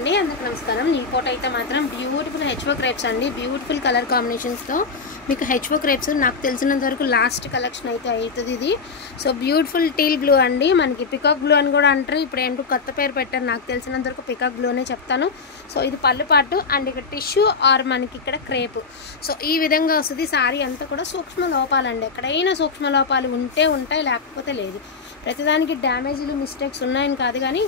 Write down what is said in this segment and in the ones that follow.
అందరికీ నమస్కారం. నీ ఫోటో అయితే మాత్రం బ్యూటిఫుల్ హెచ్ఓ క్రేప్స్ అండి. బ్యూటిఫుల్ కలర్ కాంబినేషన్స్తో మీకు హెచ్ఓ క్రేప్స్ నాకు తెలిసినంత వరకు లాస్ట్ కలెక్షన్ అయితే అవుతుంది ఇది. సో బ్యూటిఫుల్ టీల్ బ్లూ అండి. మనకి పికాక్ బ్లూ అని కూడా అంటారు. ఇప్పుడు ఏంటో కొత్త పేరు పెట్టారు. నాకు తెలిసినంత వరకు పికాక్ బ్లూ అనే చెప్తాను. సో ఇది పళ్ళు పాటు అండ్ ఇక్కడ టిష్యూ ఆర్ మనకి ఇక్కడ క్రేప్. సో ఈ విధంగా వస్తుంది. సారీ అంతా కూడా సూక్ష్మ లోపాలండి. ఎక్కడైనా సూక్ష్మ లోపాలు ఉంటే ఉంటాయి, లేకపోతే లేదు. ప్రతిదానికి డ్యామేజ్లు మిస్టేక్స్ ఉన్నాయని కాదు, కానీ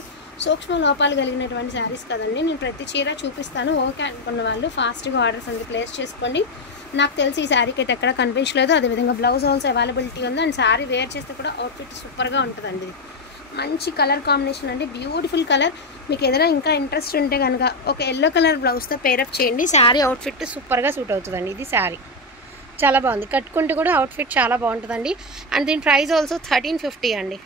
సూక్ష్మ లోపాలు కలిగినటువంటి శారీస్ కదండి. నేను ప్రతి చీర చూపిస్తాను. ఓకే అనుకున్న వాళ్ళు ఫాస్ట్గా ఆర్డర్స్ అన్ని ప్లేస్ చేసుకోండి. నాకు తెలిసి ఈ శారీకి అయితే ఎక్కడ కనిపించలేదు. అదేవిధంగా బ్లౌజ్ ఆల్సో అవైలబిలిటీ ఉంది. అండ్ శారీ వేర్ చేస్తే కూడా అవుట్ఫిట్ సూపర్గా ఉంటుందండి. ఇది మంచి కలర్ కాంబినేషన్ అండి. Beautiful colour. మీకు ఏదైనా ఇంకా ఇంట్రెస్ట్ ఉంటే కనుక ఒక ఎల్లో కలర్ బ్లౌజ్తో పేరప్ చేయండి. శారీ అవుట్ఫిట్ సూపర్గా సూట్ అవుతుందండి. ఇది శారీ చాలా బాగుంది. కట్టుకుంటే కూడా అవుట్ఫిట్ చాలా బాగుంటుందండి. అండ్ దీని ప్రైస్ ఆల్సో 1350 అండి.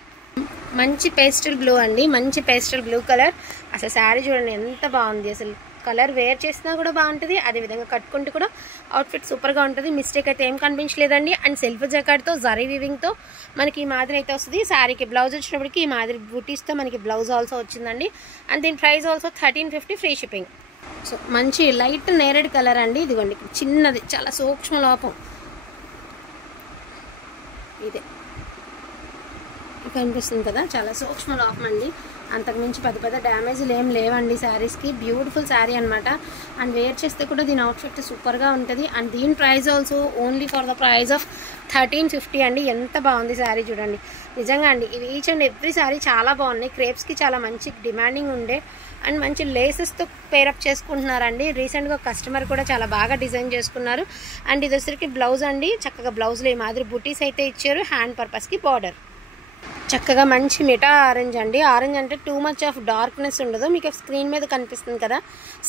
మంచి పేస్టల్ బ్లూ అండి. మంచి పేస్టల్ బ్లూ కలర్. అసలు శారీ చూడండి ఎంత బాగుంది. అసలు కలర్ వేర్ చేసినా కూడా బాగుంటుంది. అదేవిధంగా కట్టుకుంటే కూడా అవుట్ఫిట్ సూపర్గా ఉంటుంది. మిస్టేక్ అయితే ఏం కనిపించలేదండి. అండ్ సెల్ఫ్ జాకెట్తో జరీ వీవింగ్తో మనకి ఈ మాదిరి అయితే వస్తుంది. శారీకి బ్లౌజ్ వచ్చినప్పటికి ఈ మాదిరి బూటీస్తో మనకి బ్లౌజ్ ఆల్సో వచ్చిందండి. అండ్ దీని price also 1350 free shipping. So మంచి లైట్ నేరేడ్ కలర్ అండి. ఇదిగోండి చిన్నది, చాలా సూక్ష్మ లోపం. ఇదే కనిపిస్తుంది కదా, చాలా సూక్ష్మ లోపం అండి. అంతకుమించి పెద్ద పెద్ద డ్యామేజ్లు ఏం లేవండి శారీస్కి. బ్యూటిఫుల్ శారీ అనమాట. అండ్ వేర్ చేస్తే కూడా దీని అవుట్ఫిట్ సూపర్గా ఉంటుంది. అండ్ దీని price also only for the price of 1350 అండి. ఎంత బాగుంది శారీ చూడండి. నిజంగా అండి ఇవి ఈచ్ అండ్ ఎవ్రీ శారీ చాలా బాగున్నాయి. క్రేప్స్కి చాలా మంచి డిమాండింగ్ ఉండే అండ్ మంచి లేసెస్తో పేరప్ చేసుకుంటున్నారండి. రీసెంట్గా కస్టమర్ కూడా చాలా బాగా డిజైన్ చేసుకున్నారు. అండ్ ఇది వచ్చరికి బ్లౌజ్ అండి. చక్కగా బ్లౌజ్లో ఈ మాదిరి బుటీస్ అయితే ఇచ్చారు. హ్యాండ్ పర్పస్కి బార్డర్ చక్కగా మంచి మిఠా ఆరెంజ్ అండి. ఆరెంజ్ అంటే టూ మచ్ ఆఫ్ డార్క్నెస్ ఉండదు. మీకు స్క్రీన్ మీద కనిపిస్తుంది కదా,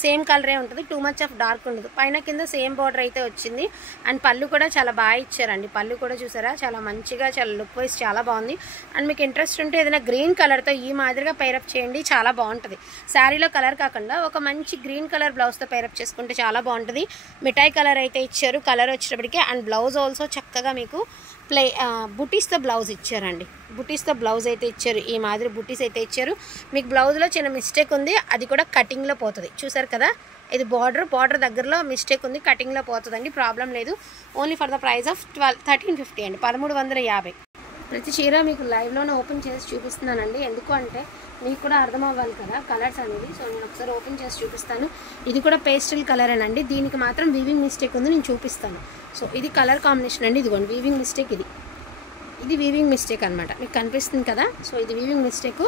సేమ్ కలరే ఉంటుంది. టూ మచ్ ఆఫ్ డార్క్ ఉండదు. పైన కింద సేమ్ బార్డర్ అయితే వచ్చింది. అండ్ పళ్ళు కూడా చాలా బాగా ఇచ్చారండి. పళ్ళు కూడా చూసారా, చాలా మంచిగా, చాలా లుక్ వైజ్ చాలా బాగుంది. అండ్ మీకు ఇంట్రెస్ట్ ఉంటే ఏదైనా గ్రీన్ కలర్తో ఈ మాదిరిగా పేరప్ చేయండి, చాలా బాగుంటుంది. శారీలో కలర్ కాకుండా ఒక మంచి గ్రీన్ కలర్ బ్లౌజ్తో పేరప్ చేసుకుంటే చాలా బాగుంటుంది. మిఠాయి కలర్ అయితే ఇచ్చారు కలర్ వచ్చేటప్పటికి. అండ్ బ్లౌజ్ ఆల్సో చక్కగా మీకు బుటీస్తో బ్లౌజ్ ఇచ్చారండి. బుటీస్తో బ్లౌజ్ అయితే ఇచ్చారు. ఈ మాదిరి బుటీస్ అయితే ఇచ్చారు. మీకు బ్లౌజ్లో చిన్న మిస్టేక్ ఉంది, అది కూడా కటింగ్లో పోతుంది. చూసారు కదా, ఇది బార్డర్ దగ్గరలో మిస్టేక్ ఉంది, కటింగ్లో పోతుందండి. ప్రాబ్లం లేదు. Only for the price of 1350 అండి. 1350. ప్రతి చీర మీకు లైవ్లోనే ఓపెన్ చేసి చూపిస్తున్నానండి. ఎందుకు అంటే మీకు కూడా అర్థం అవ్వాలి కదా కలర్స్ అనేది. సో నేను ఒకసారి ఓపెన్ చేసి చూపిస్తాను. ఇది కూడా పేస్టల్ కలరేనండి. దీనికి మాత్రం వీవింగ్ మిస్టేక్ ఉంది, నేను చూపిస్తాను. సో ఇది కలర్ కాంబినేషన్ అండి. ఇదిగోండి వీవింగ్ మిస్టేక్. ఇది వీవింగ్ మిస్టేక్ అనమాట. మీకు కనిపిస్తుంది కదా. సో ఇది వీవింగ్ మిస్టేక్.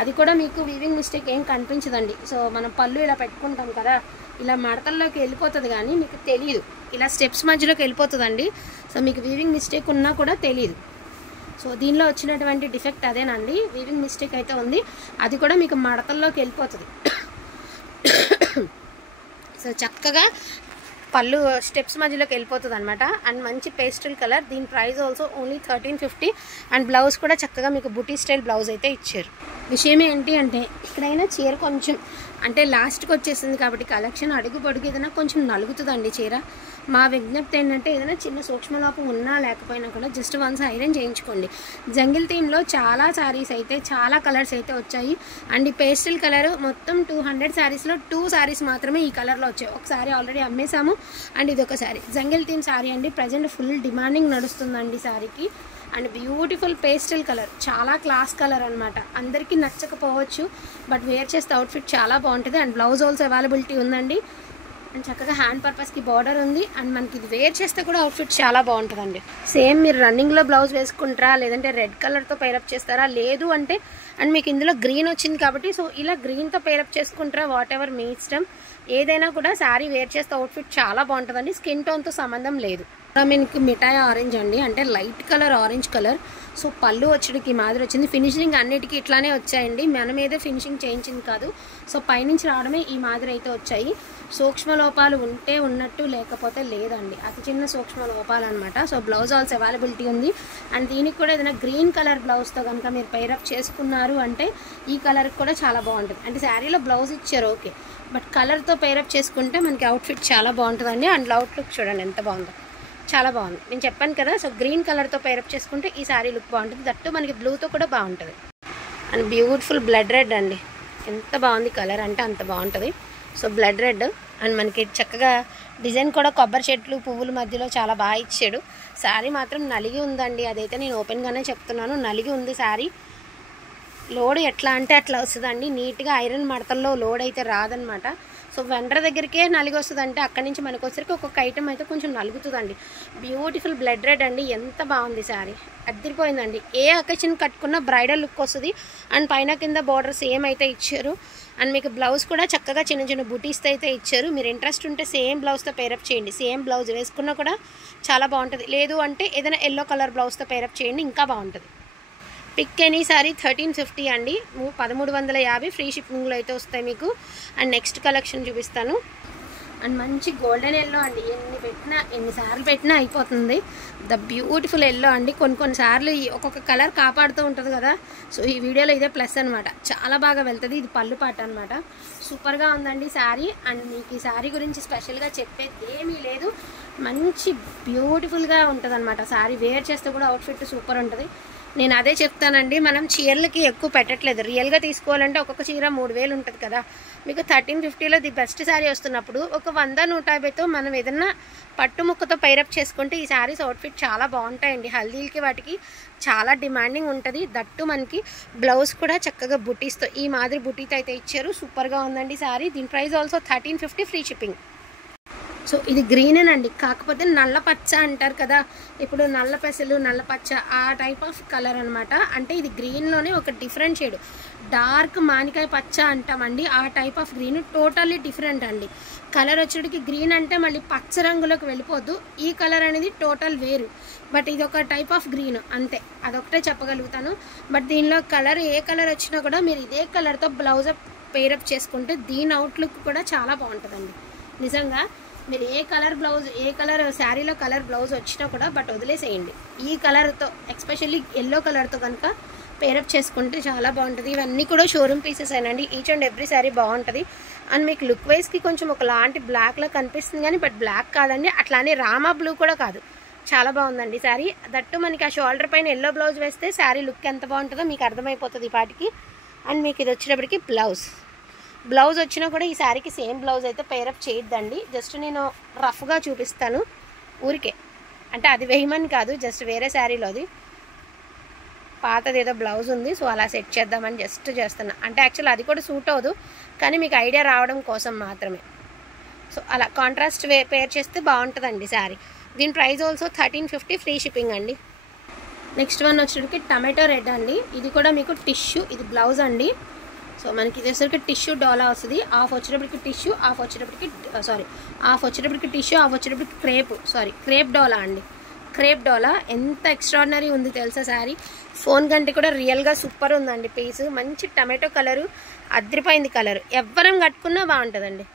అది కూడా మీకు వీవింగ్ మిస్టేక్ ఏం కనిపించదండి. సో మనం పళ్ళు ఇలా పెట్టుకుంటాం కదా, ఇలా మడతల్లోకి వెళ్ళిపోతుంది, కానీ మీకు తెలియదు. ఇలా స్టెప్స్ మధ్యలోకి వెళ్ళిపోతుందండి. సో మీకు వీవింగ్ మిస్టేక్ ఉన్నా కూడా తెలియదు. సో దీనిలో వచ్చినటువంటి డిఫెక్ట్ అదేనండి. వీవింగ్ మిస్టేక్ అయితే ఉంది, అది కూడా మీకు మడతల్లోకి వెళ్ళిపోతుంది. సో చక్కగా పళ్ళు స్టెప్స్ మధ్యలోకి వెళ్ళిపోతుంది అనమాట. అండ్ మంచి పేస్టల్ కలర్. దీని price also only 1350. And blouse కూడా చక్కగా మీకు బుటీ స్టైల్ బ్లౌజ్ అయితే ఇచ్చారు. విషయం ఏంటి అంటే ఇక్కడైనా చీర కొంచెం అంటే లాస్ట్కి వచ్చేసింది కాబట్టి కలెక్షన్ అడుగు పొడుగు ఏదైనా కొంచెం నలుగుతుందండి చీర. మా విజ్ఞప్తి ఏంటంటే ఏదైనా చిన్న సూక్ష్మలోపం ఉన్నా లేకపోయినా కూడా జస్ట్ వన్స్ ఐరన్ చేయించుకోండి. జంగిల్ థీమ్లో చాలా శారీస్ అయితే చాలా కలర్స్ అయితే వచ్చాయి. అండ్ ఈ పేస్టల్ కలర్ మొత్తం 200 శారీస్లో 2 శారీస్ మాత్రమే ఈ కలర్లో వచ్చాయి. ఒక శారీ ఆల్రెడీ అమ్మేశాము. అండ్ ఇది ఒక శారీ జంగిల్ థీమ్ శారీ అండి. ప్రజెంట్ ఫుల్ డిమాండింగ్ నడుస్తుందండి శారీకి. అండ్ బ్యూటిఫుల్ పేస్టల్ కలర్, చాలా క్లాస్ కలర్ అనమాట. అందరికీ నచ్చకపోవచ్చు, బట్ వేర్ చేస్తే అవుట్ఫిట్ చాలా బాగుంటుంది. అండ్ బ్లౌజ్ ఆల్సో అవైలబిలిటీ ఉందండి. అండ్ చక్కగా హ్యాండ్ పర్పస్కి బార్డర్ ఉంది. అండ్ మనకి ఇది వేర్ చేస్తే కూడా అవుట్ఫిట్ చాలా బాగుంటుందండి. సేమ్ మీరు రన్నింగ్లో బ్లౌజ్ వేసుకుంటారా, లేదంటే రెడ్ కలర్తో పేరప్ చేస్తారా, లేదు అంటే అండ్ మీకు ఇందులో గ్రీన్ వచ్చింది కాబట్టి సో ఇలా గ్రీన్తో పేరప్ చేసుకుంటారా, వాట్ ఎవర్ మీ ఇష్టం. ఏదైనా కూడా శారీ వేర్ చేస్తే అవుట్ఫిట్ చాలా బాగుంటుందండి. స్కిన్ టోన్తో సంబంధం లేదు. మీకు మిఠాయి ఆరెంజ్ అండి, అంటే light colour orange colour. So పళ్ళు వచ్చేటికి మాదిరి వచ్చింది. ఫినిషింగ్ అన్నిటికీ ఇట్లానే వచ్చాయండి. మనం ఏదో ఫినిషింగ్ చేయించింది కాదు. సో పైనుంచి రావడమే ఈ మాదిరి అయితే వచ్చాయి. సూక్ష్మ లోపాలు ఉంటే ఉన్నట్టు, లేకపోతే లేదండి. అతి చిన్న సూక్ష్మ లోపాలు అనమాట. సో బ్లౌజ్ ఆల్సో అవైలబిలిటీ ఉంది. అండ్ దీనికి కూడా ఏదైనా గ్రీన్ కలర్ బ్లౌజ్తో కనుక మీరు పేరప్ చేసుకున్నారు అంటే ఈ కలర్కి కూడా చాలా బాగుంటుంది. అంటే శారీలో బ్లౌజ్ ఇచ్చారు ఓకే, బట్ కలర్తో పేరప్ చేసుకుంటే మనకి అవుట్ఫిట్ చాలా బాగుంటుందండి. అండ్ అవుట్లుక్ చూడండి ఎంత బాగుందో, చాలా బాగుంది. నేను చెప్పాను కదా, సో గ్రీన్ కలర్తో పేరప్ చేసుకుంటే ఈ శారీ లుక్ బాగుంటుంది. దట్టు మనకి బ్లూతో కూడా బాగుంటుంది. అండ్ బ్యూటిఫుల్ బ్లడ్ రెడ్ అండి. ఎంత బాగుంది కలర్ అంటే అంత బాగుంటుంది. సో బ్లడ్ రెడ్ అండ్ మనకి చక్కగా డిజైన్ కూడా కొబ్బరి చెట్లు పువ్వుల మధ్యలో చాలా బాగా ఇచ్చాడు. శారీ మాత్రం నలిగి ఉందండి, అదైతే నేను ఓపెన్గానే చెప్తున్నాను, నలిగి ఉంది శారీ. లోడ్ ఎట్లా అంటే అట్లా వస్తుందండి, నీట్గా ఐరన్ మడతల్లో లోడ్ అయితే రాదనమాట. సో వెండర్ దగ్గరికే నలిగి వస్తుందంటే అక్కడి నుంచి మనకు వచ్చరికి ఒక్కొక్క ఐటమ్ అయితే కొంచెం నలుగుతుందండి. బ్యూటిఫుల్ బ్లడ్ రెడ్ అండి, ఎంత బాగుంది శారీ, అద్దరిపోయిందండి. ఏ అకేషన్ కట్టుకున్న బ్రైడల్ లుక్ వస్తుంది. అండ్ పైన కింద బార్డర్ సేమ్ అయితే ఇచ్చారు. అండ్ మీకు బ్లౌజ్ కూడా చక్కగా చిన్న చిన్న బుటీస్తో అయితే ఇచ్చారు. మీరు ఇంట్రెస్ట్ ఉంటే సేమ్ బ్లౌజ్తో పేరప్ చేయండి, సేమ్ బ్లౌజ్ వేసుకున్నా కూడా చాలా బాగుంటుంది. లేదు అంటే ఏదైనా ఎల్లో కలర్ బ్లౌజ్తో పేరప్ చేయండి, ఇంకా బాగుంటుంది. పిక్ ఎనీ సారీ 1350 అండి, 1350 ఫ్రీ షిప్పింగ్లో అయితే వస్తాయి మీకు. అండ్ నెక్స్ట్ కలెక్షన్ చూపిస్తాను. అండ్ మంచి గోల్డెన్ ఎల్లో అండి, ఎన్నిసార్లు పెట్టినా అయిపోతుంది. ద బ్యూటిఫుల్ ఎల్లో అండి. కొన్నిసార్లు ఒక్కొక్క కలర్ కాపాడుతూ ఉంటుంది కదా, సో ఈ వీడియోలో ఇదే ప్లస్ అనమాట, చాలా బాగా వెళ్తుంది. ఇది పళ్ళు పాట అనమాట, సూపర్గా ఉందండి శారీ. అండ్ మీకు ఈ శారీ గురించి స్పెషల్గా చెప్పేది ఏమీ లేదు, మంచి బ్యూటిఫుల్గా ఉంటుంది అనమాట శారీ. వేర్ చేస్తే కూడా అవుట్ఫిట్ సూపర్ ఉంటుంది. నేను అదే చెప్తానండి, మనం చీరలకి ఎక్కువ పెట్టట్లేదు. రియల్గా తీసుకోవాలంటే ఒక్కొక్క చీర 3000 ఉంటుంది కదా, మీకు 1350లో ది బెస్ట్ శారీ వస్తున్నప్పుడు ఒక 100-150తో మనం ఏదన్నా పట్టు ముక్కతో పైరప్ చేసుకుంటే ఈ శారీస్ అవుట్ఫిట్ చాలా బాగుంటాయండి. హల్దీలకి వాటికి చాలా డిమాండింగ్ ఉంటుంది. దట్టు మనకి బ్లౌజ్ కూడా చక్కగా బుటీస్తో ఈ మాదిరి బుటీతో అయితే ఇచ్చారు. సూపర్గా ఉందండి శారీ. దీని price also 1350 free shipping. So ఇది గ్రీనేనండి, కాకపోతే నల్ల పచ్చ అంటారు కదా, ఇప్పుడు నల్ల పెసలు నల్ల పచ్చ ఆ టైప్ ఆఫ్ కలర్ అనమాట. అంటే ఇది గ్రీన్లోనే ఒక డిఫరెంట్ షేడ్, డార్క్ మామిడికాయ పచ్చ అంటామండి, ఆ type of green totally different అండి. కలర్ వచ్చేటికి గ్రీన్ అంటే మళ్ళీ పచ్చ రంగులోకి వెళ్ళిపోద్దు, ఈ కలర్ అనేది టోటల్ వేరు. బట్ ఇది ఒక టైప్ ఆఫ్ గ్రీన్ అంతే, అదొకటే చెప్పగలుగుతాను. బట్ దీనిలో కలర్ ఏ కలర్ వచ్చినా కూడా మీరు ఇదే కలర్తో బ్లౌజ్ పేరప్ చేసుకుంటే దీని అవుట్లుక్ కూడా చాలా బాగుంటుందండి. నిజంగా మీరు ఏ కలర్ శారీలో కలర్ బ్లౌజ్ వచ్చినా కూడా బట్ వదిలేసేయండి, ఈ కలర్తో ఎస్పెషల్లీ ఎల్లో కలర్తో కనుక పేరప్ చేసుకుంటే చాలా బాగుంటుంది. ఇవన్నీ కూడా షోరూమ్ పీసెస్ అయినండి, ఈచ్ అండ్ ఎవ్రీ శారీ బాగుంటుంది. అండ్ మీకు లుక్ వైజ్కి కొంచెం ఒకలాంటి బ్లాక్లో కనిపిస్తుంది కానీ బట్ బ్లాక్ కాదండి, అట్లానే రామా బ్లూ కూడా కాదు, చాలా బాగుందండి శారీ. దట్టు మనకి ఆ షోల్డర్ పైన ఎల్లో బ్లౌజ్ వేస్తే శారీ లుక్ ఎంత బాగుంటుందో మీకు అర్థమైపోతుంది ఈ పాటికి. అండ్ మీకు ఇది వచ్చేటప్పటికి బ్లౌజ్ వచ్చినా కూడా ఈ శారీకి సేమ్ బ్లౌజ్ అయితే పేరప్ చేయొద్దండి. జస్ట్ నేను రఫ్గా చూపిస్తాను ఊరికే, అంటే అది వేయమని కాదు, జస్ట్ వేరే శారీలోది పాతది ఏదో బ్లౌజ్ ఉంది, సో అలా సెట్ చేద్దామని జస్ట్ చేస్తున్నా. అంటే యాక్చువల్ అది కూడా సూట్ అవ్వదు కానీ మీకు ఐడియా రావడం కోసం మాత్రమే. సో అలా కాంట్రాస్ట్ పేర్ చేస్తే బాగుంటుందండి శారీ. దీని ప్రైస్ ఆల్సో 1350 ఫ్రీ షిప్పింగ్ అండి. నెక్స్ట్ వన్ వచ్చేటికి టమాటో రెడ్ అండి, ఇది కూడా మీకు టిష్యూ, ఇది బ్లౌజ్ అండి. సో మనకి ఇది వచ్చేసరికి టిష్యూ డోలా వస్తుంది, హాఫ్ వచ్చేటప్పటికి టిష్యూ, హాఫ్ వచ్చేటప్పటికి టిష్యూ, హాఫ్ వచ్చేటప్పటికి క్రేప్ డోలా అండి. క్రేప్ డోలా ఎంత ఎక్స్ట్రాడినరీ ఉంది తెలుసా శారీ, ఫోన్ కంటే కూడా రియల్గా సూపర్ ఉందండి పీస్. మంచి టమాటో కలరు, అద్రిపోయింది కలర్, ఎవ్వరం కట్టుకున్నా బాగుంటుందండి.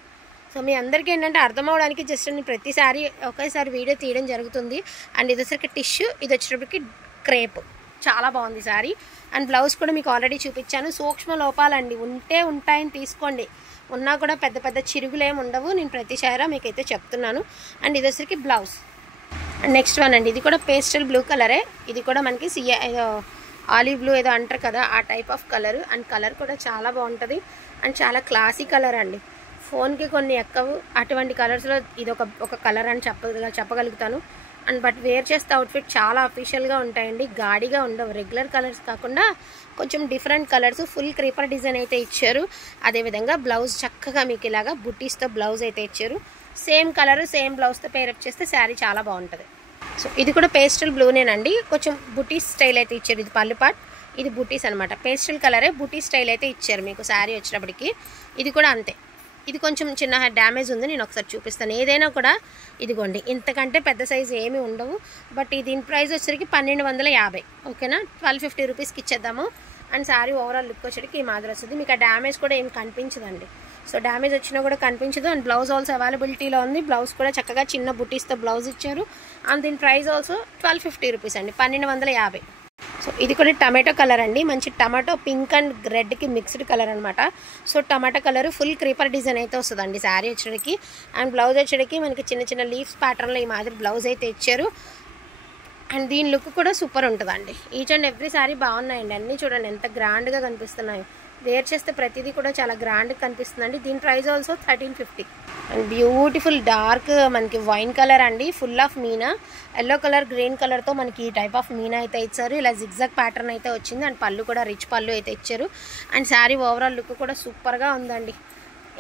సో మీ అందరికీ ఏంటంటే అర్థం అవడానికి జస్ట్ నేను ప్రతిసారి ఒకేసారి వీడియో తీయడం జరుగుతుంది. అండ్ ఇది వచ్చేసరికి టిష్యూ, ఇది వచ్చేటప్పటికి క్రేప్, చాలా బాగుంది శారీ. అండ్ బ్లౌజ్ కూడా మీకు ఆల్రెడీ చూపించాను. సూక్ష్మ లోపాలండి, ఉంటాయని తీసుకోండి, ఉన్నా కూడా పెద్ద పెద్ద చిరుగులేమి ఉండవు, నేను ప్రతిసారి మీకైతే చెప్తున్నాను. అండ్ ఇది వచ్చరికి బ్లౌజ్. అండ్ నెక్స్ట్ వన్ అండి, ఇది కూడా పేస్టల్ బ్లూ కలరే, ఇది కూడా మనకి ఆలివ్ బ్లూ ఏదో అంటారు కదా ఆ type of colour. And colour కూడా చాలా బాగుంటుంది అండ్ చాలా క్లాసీ కలర్ అండి. ఫోన్కి కొన్ని ఎక్కవు, అటువంటి కలర్స్లో ఇది ఒక కలర్ అని చెప్పగలుగుతాను. అండ్ బట్ వేర్ చేస్తే అవుట్ఫిట్ చాలా అఫీషియల్గా ఉంటాయండి, గాడిగా ఉండవు. రెగ్యులర్ కలర్స్ కాకుండా కొంచెం different colours, full creeper design అయితే ఇచ్చారు. అదేవిధంగా బ్లౌజ్ చక్కగా మీకు ఇలాగా బుట్టీస్తో బ్లౌజ్ అయితే ఇచ్చారు. సేమ్ కలర్ సేమ్ బ్లౌజ్తో పేరప్ చేస్తే శారీ చాలా బాగుంటుంది. సో ఇది కూడా పేస్టల్ బ్లూనేనండి, కొంచెం బుటీస్ స్టైల్ అయితే ఇచ్చారు. ఇది పళ్ళు పార్ట్, ఇది బుటీస్ అనమాట. పేస్టల్ కలరే బుటీ స్టైల్ అయితే ఇచ్చారు మీకు శారీ వచ్చేటప్పటికి. ఇది కూడా అంతే, ఇది కొంచెం చిన్న డ్యామేజ్ ఉంది, నేను ఒకసారి చూపిస్తాను. ఏదైనా కూడా ఇదిగోండి, ఇంతకంటే పెద్ద సైజు ఏమీ ఉండవు. బట్ దీని ప్రైస్ వచ్చేసరికి 1250, ఓకేనా, 1250 రూపీస్కి ఇచ్చేద్దాము. అండ్ శారీ ఓవరాల్ లుక్ వచ్చేటికి ఈ మాదిరి వస్తుంది. మీకు ఆ డ్యామేజ్ కూడా ఏం కనిపించదండి, సో డ్యామేజ్ వచ్చినా కూడా కనిపించదు. అండ్ బ్లౌజ్ ఆల్సో అవైలబిలిటీలో ఉంది, బ్లౌజ్ కూడా చక్కగా చిన్న బుటీస్తో బ్లౌజ్ ఇచ్చారు. అండ్ దీని ప్రైస్ ఆల్సో 1250 రూపీస్ అండి, 1250. సో ఇది కూడా టమాటో కలర్ అండి, మంచి టమాటో పింక్ అండ్ రెడ్కి మిక్స్డ్ కలర్ అనమాట. So tomato colour full creeper design అయితే వస్తుందండి శారీ వచ్చేటికి. అండ్ బ్లౌజ్ వచ్చేటికి మనకి చిన్న చిన్న లీవ్స్ ప్యాటర్న్లో ఈ మాదిరి బ్లౌజ్ అయితే ఇచ్చారు. అండ్ దీని లుక్ కూడా సూపర్ ఉంటుందండి. ఈచ్ అండ్ ఎవ్రీ శారీ బాగున్నాయండి, అన్నీ చూడండి ఎంత గ్రాండ్గా కనిపిస్తున్నాయి. వేర్ చేస్తే ప్రతిదీ కూడా చాలా గ్రాండ్గా కనిపిస్తుందండి. దీని price also 1350. And beautiful dark మనకి వైన్ కలర్ అండి, full of Meena, yellow colour green కలర్తో మనకి ఈ టైప్ ఆఫ్ మీనా అయితే ఇచ్చారు. ఇలా జిగ్జాగ్ ప్యాటర్న్ అయితే వచ్చింది. అండ్ పళ్ళు కూడా రిచ్ పళ్ళు అయితే ఇచ్చారు. అండ్ శారీ ఓవరాల్ లుక్ కూడా సూపర్గా ఉందండి.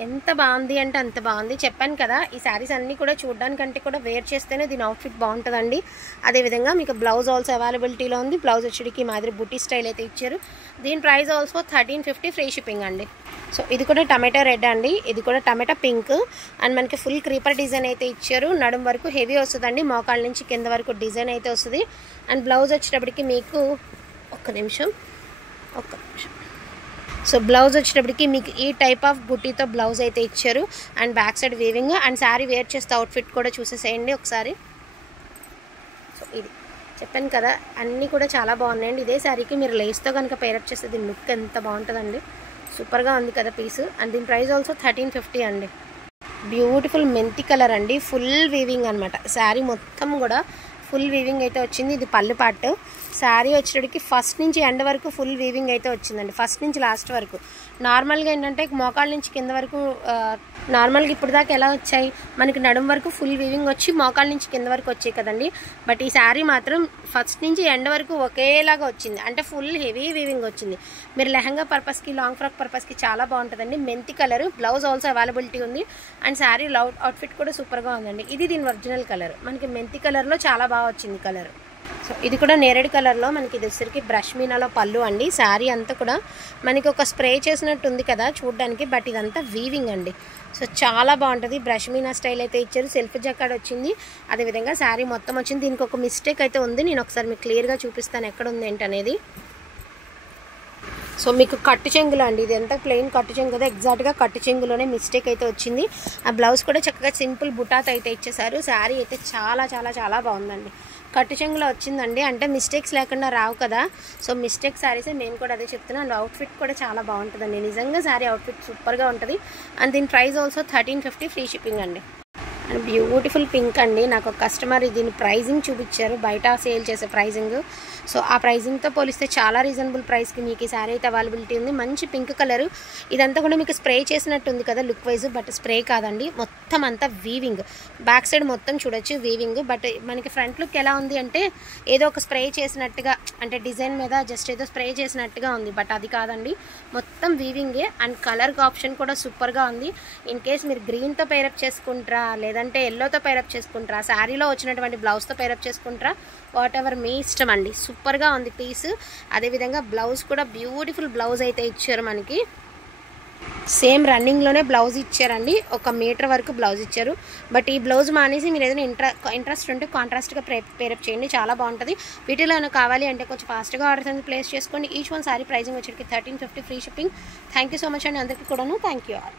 ఎంత బాగుంది అంటే అంత బాగుంది. చెప్పాను కదా, ఈ శారీస్ అన్నీ కూడా చూడడానికంటే కూడా వేర్ చేస్తేనే దీని అవుట్ఫిట్ బాగుంటుందండి. అదేవిధంగా మీకు బ్లౌజ్ ఆల్సో అవైలబిలిటీలో ఉంది. బ్లౌజ్ వచ్చేటికి మాదిరి బుటీ స్టైల్ అయితే ఇచ్చారు. దీని ప్రైస్ ఆల్సో 1350 ఫ్రీ షిప్పింగ్ అండి. సో ఇది కూడా టమాటా రెడ్ అండి, ఇది కూడా టమాటా పింక్. అండ్ మనకి ఫుల్ క్రీపర్ డిజైన్ అయితే ఇచ్చారు. నడుం వరకు హెవీ వస్తుందండి, మోకాళ్ళ నుంచి కింద వరకు డిజైన్ అయితే వస్తుంది. అండ్ బ్లౌజ్ వచ్చేటప్పటికి మీకు ఒక్క నిమిషం. సో బ్లౌజ్ వచ్చేటప్పటికి మీకు ఈ టైప్ ఆఫ్ బుట్టీతో బ్లౌజ్ అయితే ఇచ్చారు. And back side weaving. And sari wear చేస్తే అవుట్ఫిట్ కూడా చూసేసేయండి ఒకసారి. సో ఇది చెప్పాను కదా, అన్నీ కూడా చాలా బాగున్నాయండి. ఇదే శారీకి మీరు లేస్తో కనుక పేరప్ చేస్తే దీని లుక్ ఎంత బాగుంటుందండి. సూపర్గా ఉంది కదా పీస్. అండ్ దీని ప్రైస్ ఆల్సో 1350 అండి. బ్యూటిఫుల్ మెంతి కలర్ అండి, ఫుల్ వీవింగ్ అనమాట. శారీ మొత్తం కూడా ఫుల్ వీవింగ్ అయితే వచ్చింది. ఇది పళ్ళు పార్ట్. శారీ వచ్చేటికి ఫస్ట్ నుంచి ఎండ్ వరకు ఫుల్ వీవింగ్ అయితే వచ్చిందండి, ఫస్ట్ నుంచి లాస్ట్ వరకు. నార్మల్గా ఏంటంటే మోకాళ్ళ నుంచి కింద వరకు, నార్మల్గా ఇప్పుడు దాకా ఎలా వచ్చాయి మనకి నడుం వరకు ఫుల్ వీవింగ్ వచ్చి మోకాళ్ళ నుంచి కింద వరకు వచ్చాయి కదండి. బట్ ఈ శారీ మాత్రం ఫస్ట్ నుంచి ఎండ్ వరకు ఒకేలాగా వచ్చింది, అంటే ఫుల్ హెవీ వీవింగ్ వచ్చింది. మీరు లెహంగా పర్పస్కి, లాంగ్ ఫ్రాక్ పర్పస్కి చాలా బాగుంటుందండి. మెంతి కలర్, బ్లౌజ్ ఆల్సో అవైలబిలిటీ ఉంది. అండ్ శారీ అవుట్ఫిట్ కూడా సూపర్గా ఉందండి. ఇది దీని ఒరిజినల్ కలర్, మనకి మెంతి కలర్లో చాలా బాగా వచ్చింది కలర్. సో ఇది కూడా నేరేడు కలర్లో మనకి ఇది వచ్చేసరికి బ్రష్ మీనాలో పళ్ళు అండి. శారీ అంతా కూడా మనకి ఒక స్ప్రే చేసినట్టు ఉంది కదా చూడడానికి, బట్ ఇదంతా వీవింగ్ అండి. సో చాలా బాగుంటుంది. బ్రష్ మీనా స్టైల్ అయితే ఇచ్చారు. సెల్ఫ్ జకాడ్ వచ్చింది. అదేవిధంగా శారీ మొత్తం వచ్చింది. దీనికి ఒక మిస్టేక్ అయితే ఉంది, నేను ఒకసారి మీకు క్లియర్గా చూపిస్తాను ఎక్కడ ఉంది ఏంటనేది. సో మీకు కట్టు చెంగులో అండి, ఇది ఎంత ప్లెయిన్ కట్టు చెంగు కదా, ఎగ్జాక్ట్గా కట్టు చెంగులోనే మిస్టేక్ అయితే వచ్చింది. ఆ బ్లౌజ్ కూడా చక్కగా సింపుల్ బుటాతో అయితే ఇచ్చేసారు. శారీ అయితే చాలా చాలా చాలా బాగుందండి. కట్టు చెంగులో వచ్చిందండి, అంటే మిస్టేక్స్ లేకుండా రావు కదా. సో మిస్టేక్ శారీసే నేను కూడా అదే చెప్తున్నాను. అండ్ అవుట్ఫిట్ కూడా చాలా బాగుంటుందండి, నిజంగా శారీ అవుట్ఫిట్ సూపర్గా ఉంటుంది. అండ్ దీని ప్రైస్ ఆల్సో 1350 ఫ్రీ షిప్పింగ్ అండి. అండ్ బ్యూటిఫుల్ పింక్ అండి, నాకు ఒక కస్టమర్ దీని ప్రైజింగ్ చూపించారు, బయట సేల్ చేసే ప్రైజింగ్. సో ఆ ప్రైజింగ్తో పోలిస్తే చాలా రీజనబుల్ ప్రైస్కి మీకు ఈ శారీ అయితే అవైలబిలిటీ ఉంది. మంచి పింక్ కలర్. ఇదంతా కూడా మీకు స్ప్రే చేసినట్టు ఉంది కదా లుక్ వైజ్, బట్ స్ప్రే కాదండి, మొత్తం అంతా వీవింగ్. బ్యాక్ సైడ్ మొత్తం చూడొచ్చు వీవింగ్. బట్ మనకి ఫ్రంట్ లుక్ ఎలా ఉంది అంటే ఏదో ఒక స్ప్రే చేసినట్టుగా, అంటే డిజైన్ మీద జస్ట్ ఏదో స్ప్రే చేసినట్టుగా ఉంది, బట్ అది కాదండి, మొత్తం వీవింగే. అండ్ కలర్ ఆప్షన్ కూడా సూపర్గా ఉంది. ఇన్ కేస్ మీరు గ్రీన్తో పేరప్ చేసుకుంటారా, లేదంటే ఎల్లోతో పేరప్ చేసుకుంటారా, శారీలో వచ్చినటువంటి బ్లౌజ్తో పేరప్ చేసుకుంటారా, వాట్ ఎవర్ మీ ఇష్టం అండి. సూపర్గా ఉంది పీస్. అదేవిధంగా బ్లౌజ్ కూడా బ్యూటిఫుల్ బ్లౌజ్ అయితే ఇచ్చారు మనకి. సేమ్ రన్నింగ్లోనే బ్లౌజ్ ఇచ్చారండి, 1 మీటర్ వరకు బ్లౌజ్ ఇచ్చారు. బట్ ఈ బ్లౌజ్ మానేసి మీరు ఏదైనా ఇంట్రెస్ట్ ఉంటే కాంట్రాస్ట్గా పేరప్ చేయండి, చాలా బాగుంటుంది. వీటిలో ఏమైనా కావాలి అంటే కొంచెం ఫాస్ట్గా ఆర్డర్స్ అనేది ప్లేస్ చేసుకోండి. ఈచ్ వన్ సారీ ప్రైజింగ్ వచ్చేటికి 1350 free shipping. Thank you so much అండి అందరికీ కూడాను. Thank you all.